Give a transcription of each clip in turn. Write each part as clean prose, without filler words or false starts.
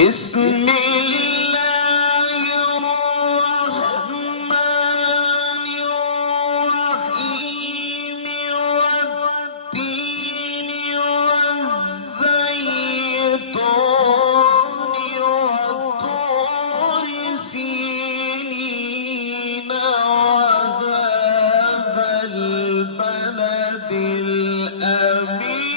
بسم الله الرحمن الرحيم والتين والزيتون وطور سينين وهذا البلد الأمين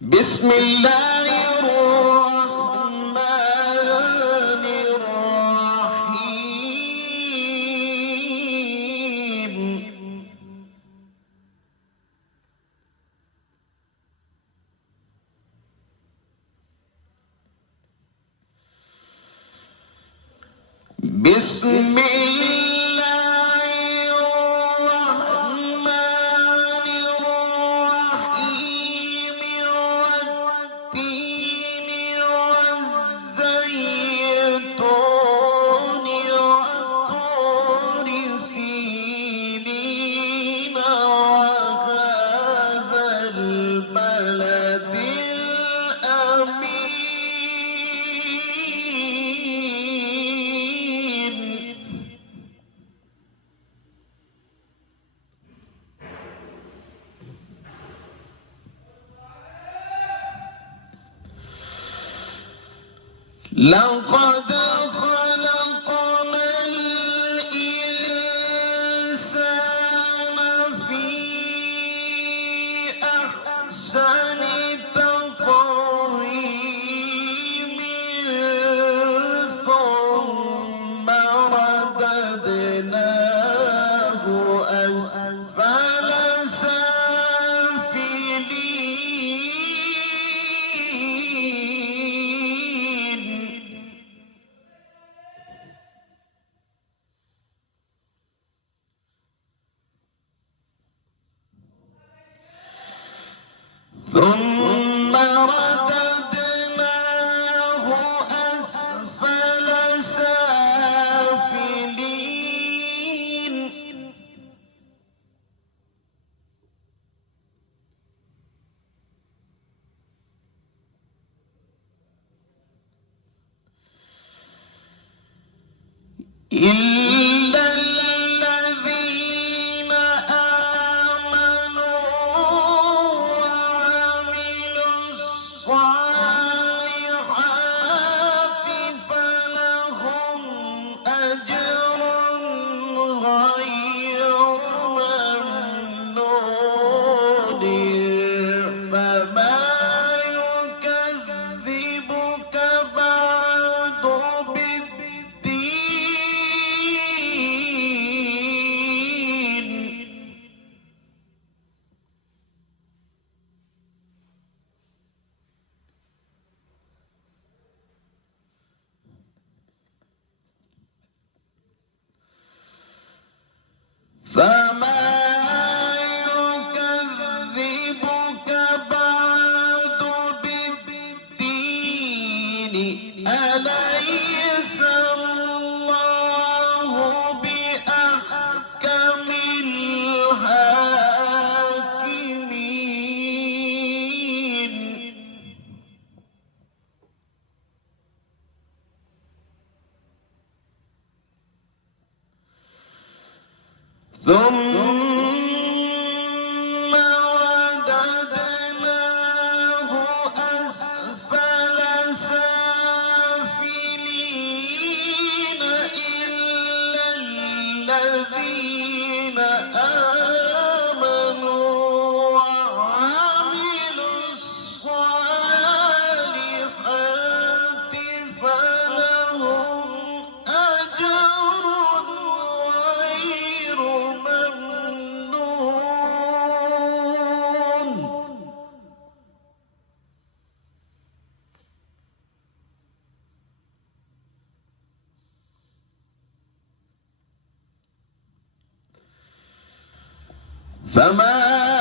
بسم الله الرحمن الرحيم بسم لقد خلقنا الإنسان في أحسن تقويم ثم رددناه أسفل ثم رددناه أسفل سافلين إلا الذين آمنوا الصالحات فلهم أجر غير ممنون فما يكذبك بعد بالدين فما يكذبك بعد بالدين أليس الله بأحكم الحاكمين ثم رددناه أسفل سافلين إلا الذين آمنوا وعملوا الصالحات فلهم أجر غير ممنون فما